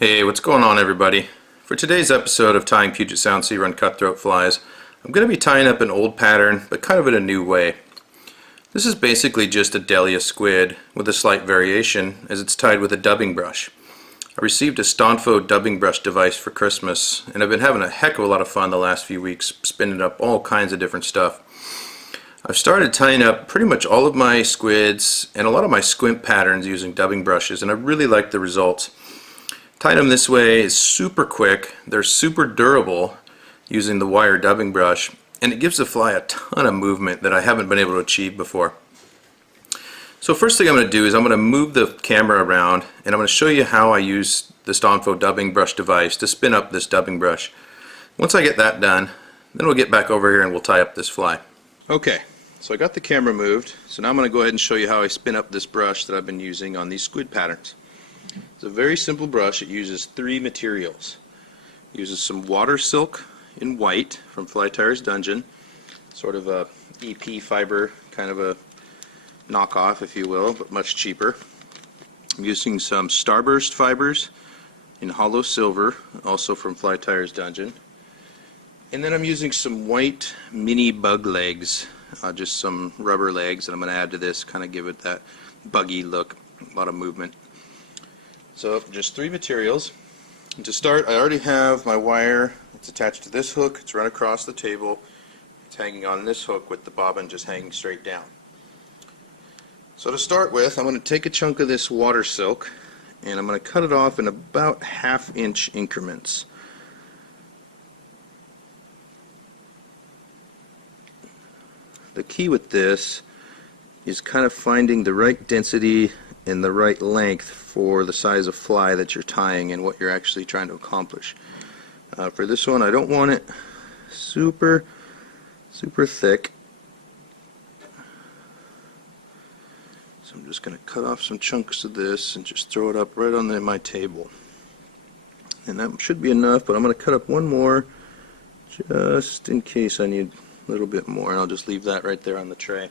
Hey, what's going on everybody? For today's episode of tying Puget Sound Sea Run Cutthroat flies, I'm going to be tying up an old pattern, but kind of in a new way. This is basically just a Delia squid with a slight variation as it's tied with a dubbing brush. I received a Starburst dubbing brush device for Christmas, and I've been having a heck of a lot of fun the last few weeks spinning up all kinds of different stuff. I've started tying up pretty much all of my squids and a lot of my squint patterns using dubbing brushes, and I really like the results. Tying them this way is super quick, they're super durable using the wire dubbing brush, and it gives the fly a ton of movement that I haven't been able to achieve before. So first thing I'm going to do is I'm going to move the camera around and I'm going to show you how I use the Starburst dubbing brush device to spin up this dubbing brush. Once I get that done, then we'll get back over here and we'll tie up this fly. Okay, so I got the camera moved, so now I'm going to go ahead and show you how I spin up this brush that I've been using on these squid patterns. It's a very simple brush. It uses three materials. It uses some water silk in white from Fly Tier's Dungeon, sort of a EP fiber, kind of a knockoff if you will, but much cheaper. I'm using some Starburst Fibers in hollow silver, also from Fly Tier's Dungeon. And then I'm using some white mini bug legs, just some rubber legs that I'm going to add to this, kind of give it that buggy look, a lot of movement. So just three materials. And to start, I already have my wire. It's attached to this hook. It's run across the table. It's hanging on this hook with the bobbin just hanging straight down. So to start with, I'm going to take a chunk of this water silk and I'm going to cut it off in about 1/2 inch increments. The key with this is kind of finding the right density and the right length for the size of fly that you're tying and what you're actually trying to accomplish. For this one, I don't want it super thick, so I'm just going to cut off some chunks of this and just throw it up right on my table. And that should be enough, but I'm going to cut up one more just in case I need a little bit more, and I'll just leave that right there on the tray.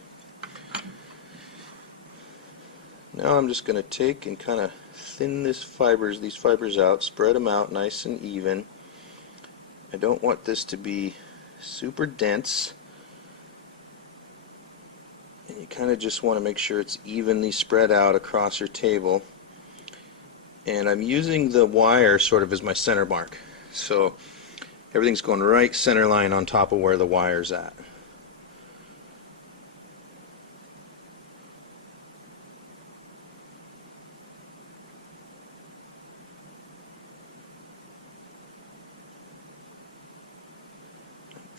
Now I'm just going to take and kind of thin these fibers out, spread them out nice and even. I don't want this to be super dense, and you kind of just want to make sure it's evenly spread out across your table. And I'm using the wire sort of as my center mark, so everything's going right center line on top of where the wire's at.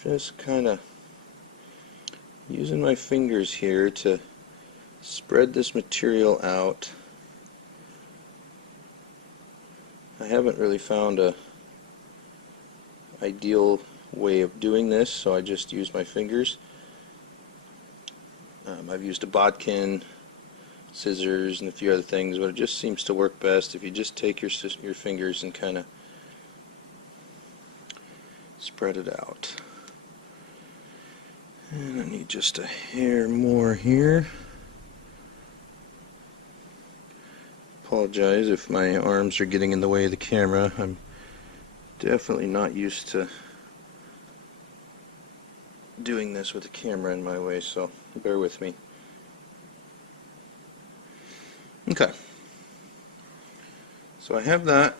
Just kind of using my fingers here to spread this material out. I haven't really found a ideal way of doing this, so I just use my fingers. I've used a bodkin, scissors, and a few other things, but it just seems to work best if you just take your fingers and kind of spread it out. And I need just a hair more here. Apologize if my arms are getting in the way of the camera. I'm definitely not used to doing this with the camera in my way, so bear with me. Okay. So I have that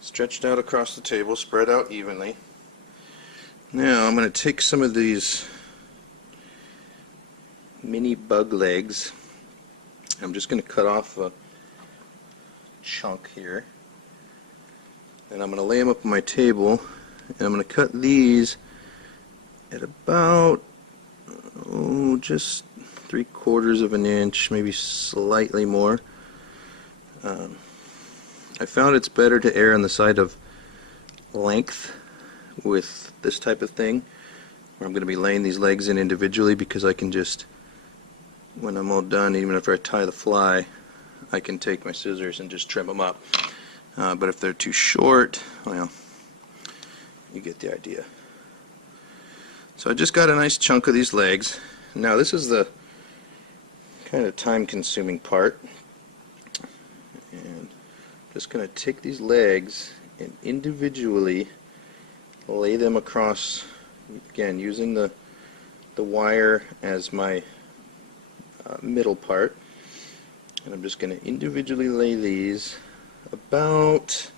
stretched out across the table, spread out evenly. Now I'm going to take some of these mini bug legs. I'm just going to cut off a chunk here, and I'm going to lay them up on my table, and I'm going to cut these at about just 3/4 of an inch, maybe slightly more. I found it's better to err on the side of length with this type of thing, where I'm going to be laying these legs in individually, because I can just, when I'm all done, even after I tie the fly, I can take my scissors and just trim them up. But if they're too short, well, you get the idea. So I just got a nice chunk of these legs. Now this is the kind of time-consuming part, and just going to take these legs and individually lay them across, again using the wire as my middle part, and I'm just going to individually lay these about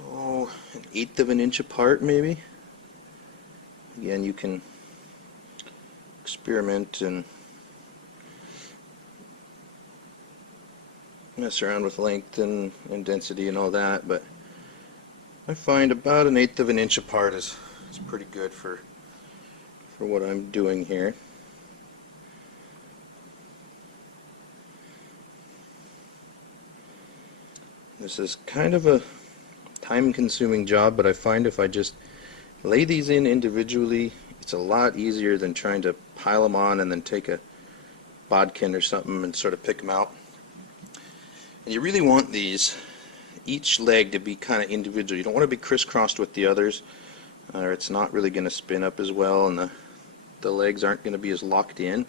an 1/8 of an inch apart maybe. Again, you can experiment and mess around with length and density and all that, but I find about 1/8 of an inch apart is pretty good for what I'm doing here. This is kind of a time-consuming job, but I find if I just lay these in individually, it's a lot easier than trying to pile them on and then take a bodkin or something and sort of pick them out. And you really want each leg to be kind of individual. You don't want to be crisscrossed with the others, or it's not really going to spin up as well, and the legs aren't going to be as locked in.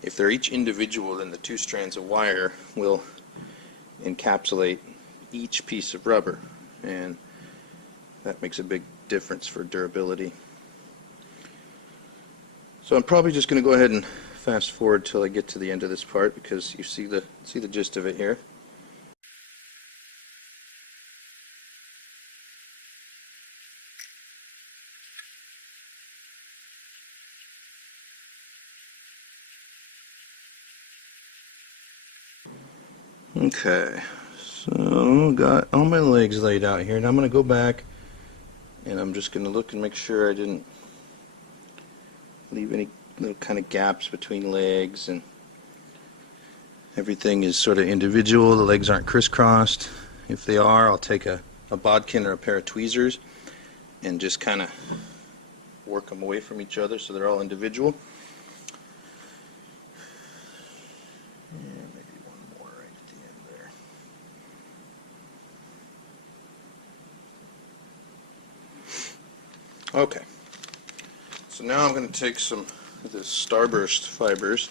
If they're each individual, then the 2 strands of wire will encapsulate each piece of rubber, and that makes a big difference for durability. So I'm probably just going to go ahead and fast forward till I get to the end of this part, because you see the gist of it here. Okay, so got all my legs laid out here. Now I'm going to go back and I'm just going to look and make sure I didn't leave any little kind of gaps between legs, and everything is sort of individual. The legs aren't crisscrossed. If they are, I'll take a bodkin or a pair of tweezers and just kind of work them away from each other so they're all individual. Okay, so now I'm going to take some of this Starburst Fibers.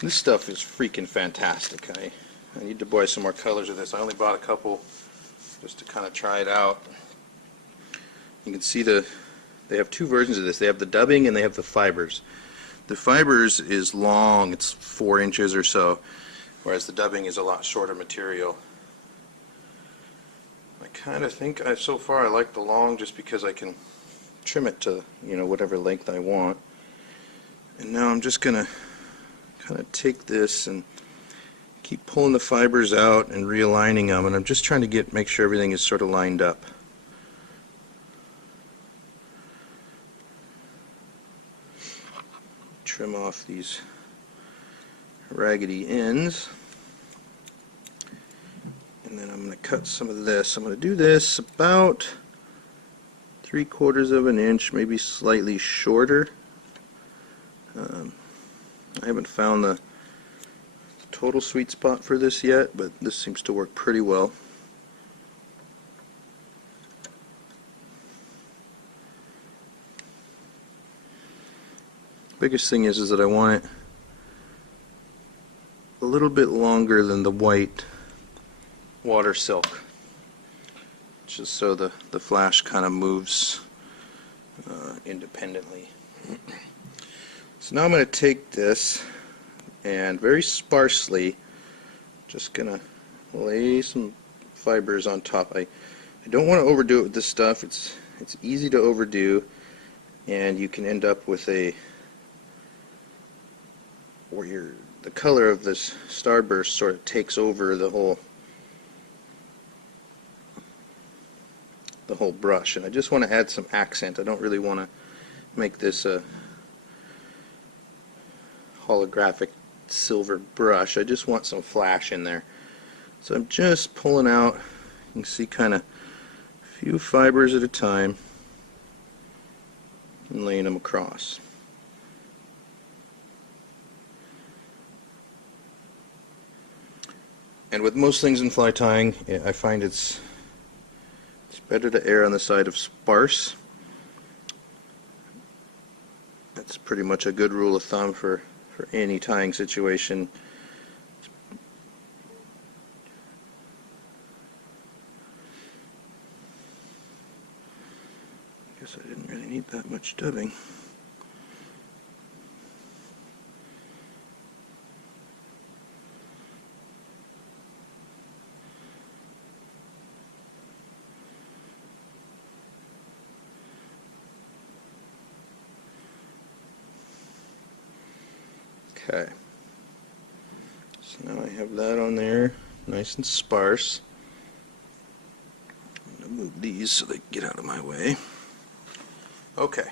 This stuff is freaking fantastic. I need to buy some more colors of this. I only bought a couple just to kind of try it out. You can see they have 2 versions of this. They have the dubbing and they have the fibers. The fibers is long, it's 4 inches or so, whereas the dubbing is a lot shorter material. I kind of think so far I like the long just because I can trim it to whatever length I want. And now I'm just gonna kind of take this and keep pulling the fibers out and realigning them, and I'm just trying to make sure everything is sort of lined up. Trim off these raggedy ends, and then I'm going to cut some of this. I'm going to do this about 3/4 of an inch, maybe slightly shorter. I haven't found the total sweet spot for this yet, but this seems to work pretty well. Biggest thing is that I want it a little bit longer than the white water silk, just so the flash kind of moves independently. So now I'm going to take this and very sparsely just going to lay some fibers on top. I don't want to overdo it with this stuff. It's easy to overdo, and you can end up with where the color of this Starburst sort of takes over the whole brush, and I just want to add some accent. I don't really want to make this a holographic silver brush. I just want some flash in there. So I'm just pulling out, you can see kind of a few fibers at a time and laying them across. And with most things in fly tying, I find it's better to err on the side of sparse. That's pretty much a good rule of thumb for any tying situation. Guess I didn't really need that much dubbing. Okay, so now I have that on there, nice and sparse. I'm going to move these so they get out of my way. Okay,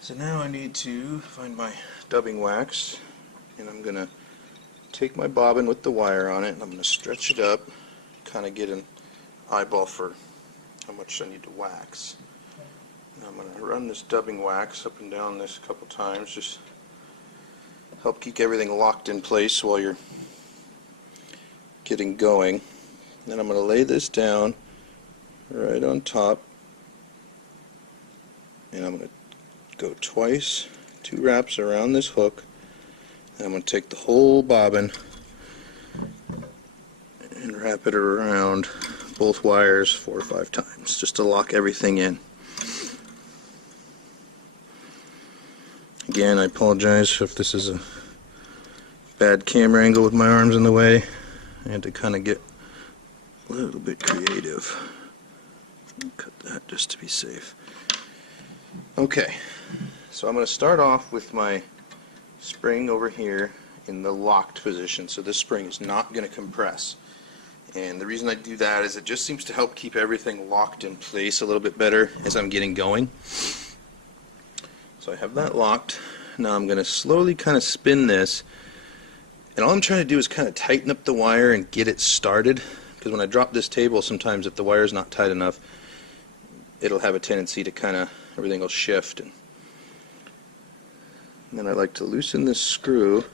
so now I need to find my dubbing wax, and I'm going to take my bobbin with the wire on it, and I'm going to stretch it up, kind of get an eyeball for how much I need to wax. And I'm going to run this dubbing wax up and down this a couple times, just help keep everything locked in place while you're getting going. Then I'm going to lay this down right on top, and I'm going to go twice, 2 wraps around this hook, and I'm going to take the whole bobbin and wrap it around both wires 4 or 5 times just to lock everything in. Again, I apologize if this is a bad camera angle with my arms in the way. I had to kind of get a little bit creative. Cut that just to be safe. Okay, so I'm going to start off with my spring over here in the locked position, so this spring is not going to compress. And the reason I do that is it just seems to help keep everything locked in place a little bit better as I'm getting going. So I have that locked. Now I'm going to slowly kind of spin this, and all I'm trying to do is kind of tighten up the wire and get it started, because when I drop this table, sometimes if the wire is not tight enough, it'll have a tendency to kind of, everything will shift. And then I like to loosen this screw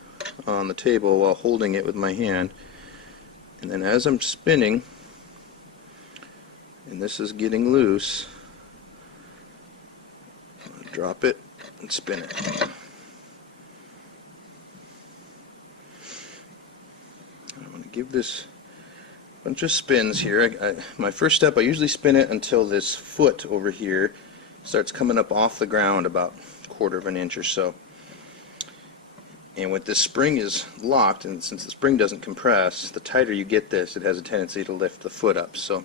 on the table while holding it with my hand, and then as I'm spinning and this is getting loose, I'm going to drop it and spin it. I'm going to give this a bunch of spins here. My first step, I usually spin it until this foot over here starts coming up off the ground about 1/4 of an inch or so. And when this spring is locked, and since the spring doesn't compress, the tighter you get this, it has a tendency to lift the foot up. So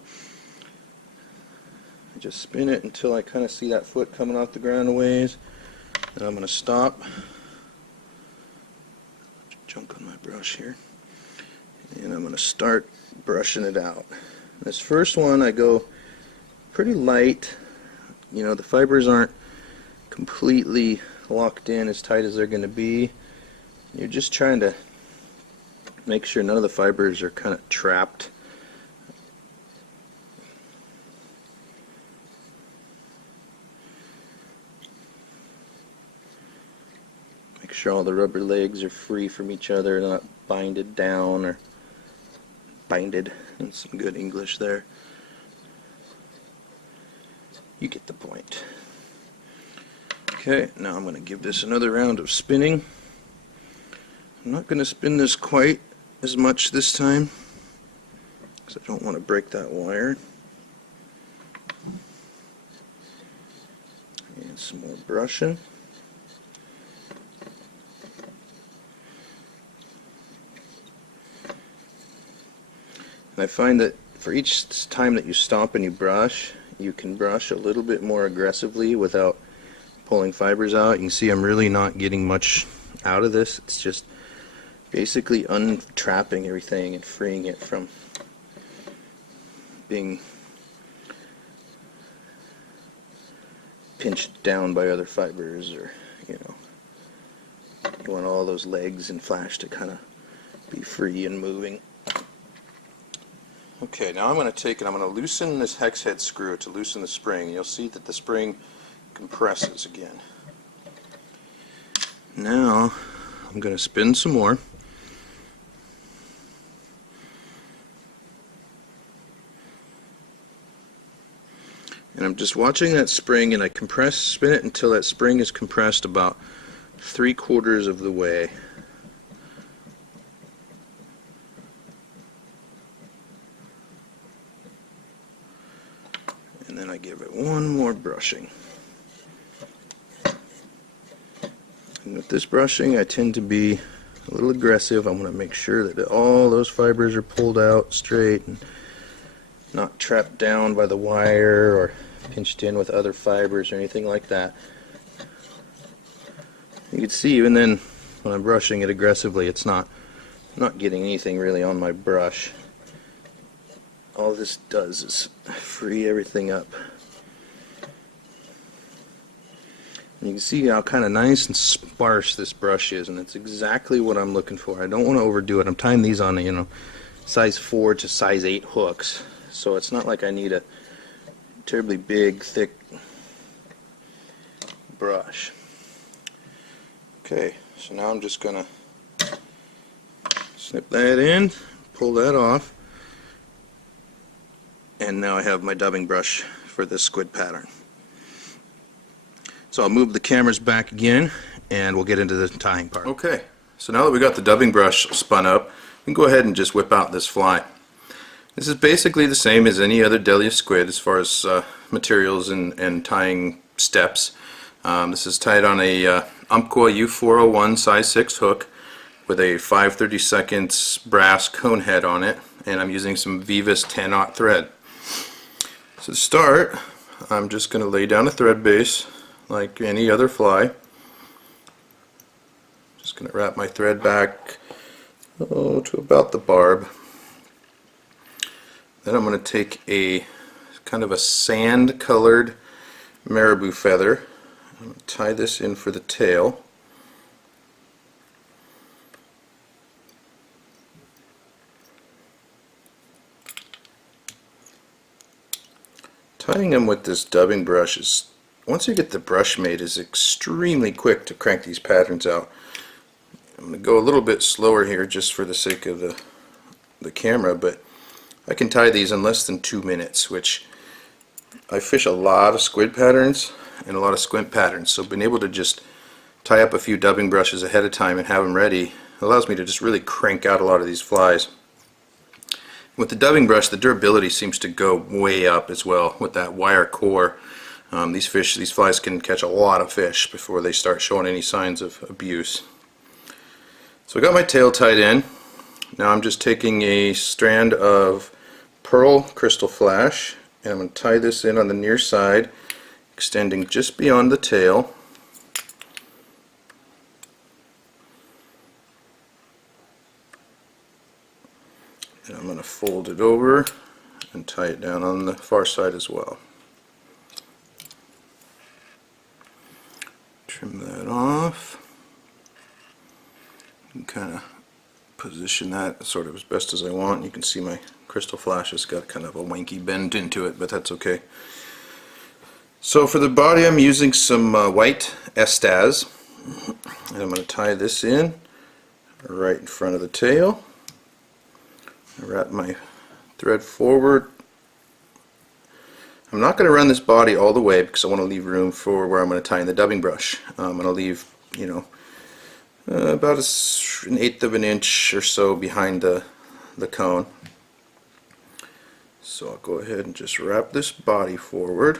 I just spin it until I kind of see that foot coming off the ground a ways. Then I'm going to stop. Junk on my brush here. And I'm going to start brushing it out. This first one I go pretty light. You know, the fibers aren't completely locked in as tight as they're going to be. You're just trying to make sure none of the fibers are kind of trapped. Make sure all the rubber legs are free from each other, not binded down or binded. That's some good English there. You get the point. Okay, now I'm going to give this another round of spinning. I'm not going to spin this quite as much this time because I don't want to break that wire. And some more brushing. And I find that for each time that you stop and you brush, you can brush a little bit more aggressively without pulling fibers out. You can see I'm really not getting much out of this. It's just basically untrapping everything and freeing it from being pinched down by other fibers, or, you know, you want all those legs and flash to kind of be free and moving. Okay, now I'm going to take and I'm going to loosen this hex head screw to loosen the spring. You'll see that the spring compresses again. Now I'm going to spin some more. And I'm just watching that spring, and I spin it until that spring is compressed about 3/4 of the way. And then I give it 1 one more brushing. And with this brushing, I tend to be a little aggressive. I want to make sure that all those fibers are pulled out straight and not trapped down by the wire or pinched in with other fibers or anything like that. You can see even then when I'm brushing it aggressively, it's not getting anything really on my brush. All this does is free everything up. And you can see how kind of nice and sparse this brush is, and it's exactly what I'm looking for. I don't want to overdo it. I'm tying these on size 4 to size 8 hooks, so it's not like I need a terribly big, thick brush. Okay, so now I'm just going to snip that in, pull that off, and now I have my dubbing brush for this squid pattern. So I'll move the cameras back again and we'll get into the tying part. Okay, so now that we got the dubbing brush spun up, we can go ahead and just whip out this fly. This is basically the same as any other Delia squid as far as materials and tying steps. This is tied on a Umpqua U401 size 6 hook with a 5/32 brass cone head on it, and I'm using some Vivas 10/0 thread. So to start, I'm just going to lay down a thread base like any other fly. Just going to wrap my thread back to about the barb. Then I'm going to take a kind of a sand colored marabou feather. I'm going to tie this in for the tail. Tying them with this dubbing brush is, once you get the brush made, is extremely quick to crank these patterns out. I'm going to go a little bit slower here just for the sake of the camera, but I can tie these in less than 2 minutes, which I fish a lot of squid patterns and a lot of squint patterns, so being able to just tie up a few dubbing brushes ahead of time and have them ready allows me to just really crank out a lot of these flies. With the dubbing brush, the durability seems to go way up as well with that wire core. These flies can catch a lot of fish before they start showing any signs of abuse. So I got my tail tied in. Now I'm just taking a strand of pearl crystal flash and I'm going to tie this in on the near side, extending just beyond the tail. And I'm going to fold it over and tie it down on the far side as well. Trim that off and kind of position that sort of as best as I want. You can see my crystal flash has got kind of a wanky bend into it, but that's okay. So for the body, I'm using some white Estaz, and I'm going to tie this in right in front of the tail. I wrap my thread forward. I'm not going to run this body all the way because I want to leave room for where I'm going to tie in the dubbing brush. I'm going to leave, about 1/8 of an inch or so behind the cone. So I'll go ahead and just wrap this body forward.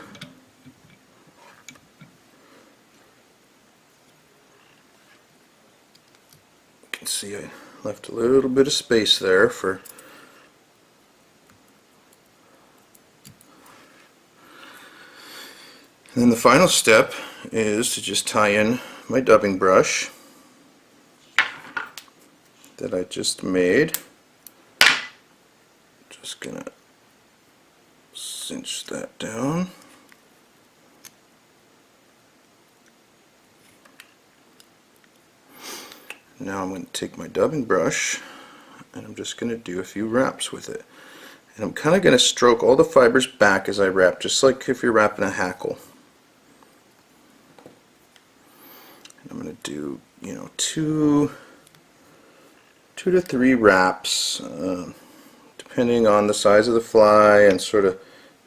You can see I left a little bit of space there for and then the final step is to just tie in my dubbing brush that I just made. Just gonna cinch that down. Now I'm going to take my dubbing brush and I'm just going to do a few wraps with it. And I'm kind of going to stroke all the fibers back as I wrap, just like if you're wrapping a hackle. And I'm going to do, two to three wraps, depending on the size of the fly and sort of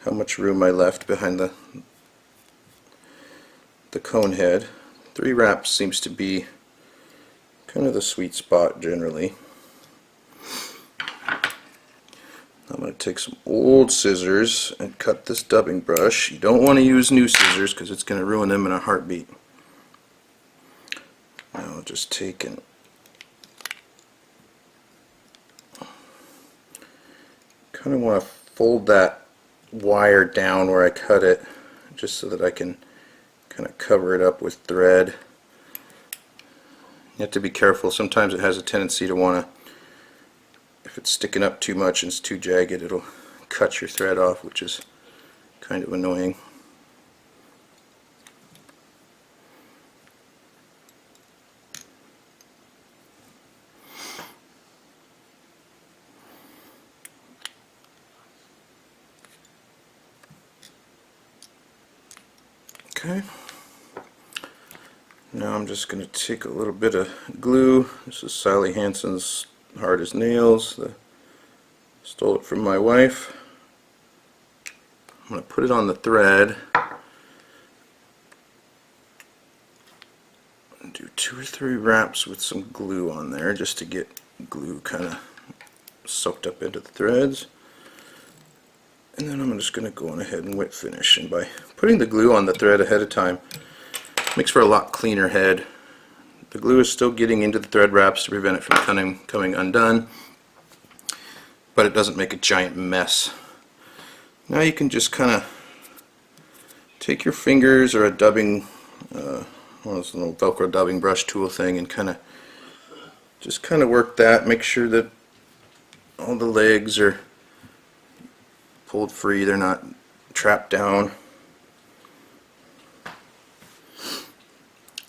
how much room I left behind the cone head. 3 wraps seems to be kind of the sweet spot generally. I'm going to take some old scissors and cut this dubbing brush. You don't want to use new scissors because it's going to ruin them in a heartbeat. Now I'll just take and kind of want to fold that wire down where I cut it, just so that I can kind of cover it up with thread. You have to be careful. Sometimes it has a tendency to want to, if it's sticking up too much and it's too jagged, it'll cut your thread off, which is kind of annoying. Okay, now I'm just going to take a little bit of glue. This is Sally Hansen's Hard as Nails. Stole it from my wife. I'm going to put it on the thread and do 2 or 3 wraps with some glue on there, just to get glue kind of soaked up into the threads. And then I'm just going to go on ahead and wet finish. And by putting the glue on the thread ahead of time, it makes for a lot cleaner head. The glue is still getting into the thread wraps to prevent it from coming undone, but it doesn't make a giant mess. Now you can just kind of take your fingers or a dubbing, one of those little Velcro dubbing brush tool thing, and just kind of work that. Make sure that all the legs are pulled free, they're not trapped down.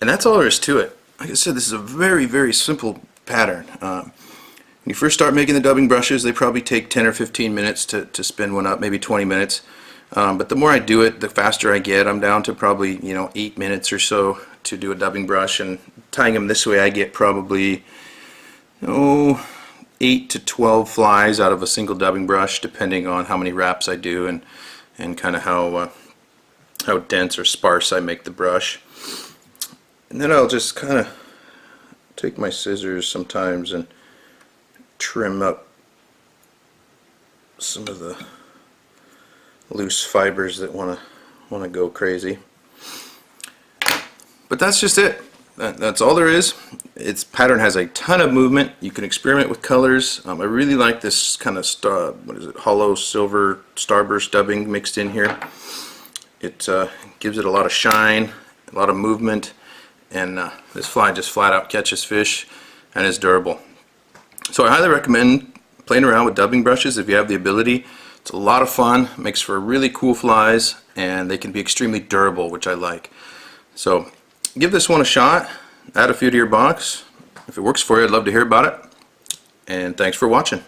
And that's all there is to it. Like I said, this is a very, very simple pattern. When you first start making the dubbing brushes, they probably take 10 or 15 minutes to spin one up, maybe 20 minutes. But the more I do it, the faster I get. I'm down to probably 8 minutes or so to do a dubbing brush, and tying them this way I get probably 8 to 12 flies out of a single dubbing brush, depending on how many wraps I do and kind of how dense or sparse I make the brush. And then I'll just kind of take my scissors sometimes and trim up some of the loose fibers that want to go crazy. But that's just it. That's all there is. Its pattern has a ton of movement. You can experiment with colors. I really like this kind of hollow silver starburst dubbing mixed in here. It gives it a lot of shine, a lot of movement, and this fly just flat out catches fish and is durable. So I highly recommend playing around with dubbing brushes if you have the ability. It's a lot of fun, makes for really cool flies, and they can be extremely durable, which I like. So give this one a shot, add a few to your box. If it works for you, I'd love to hear about it. And thanks for watching.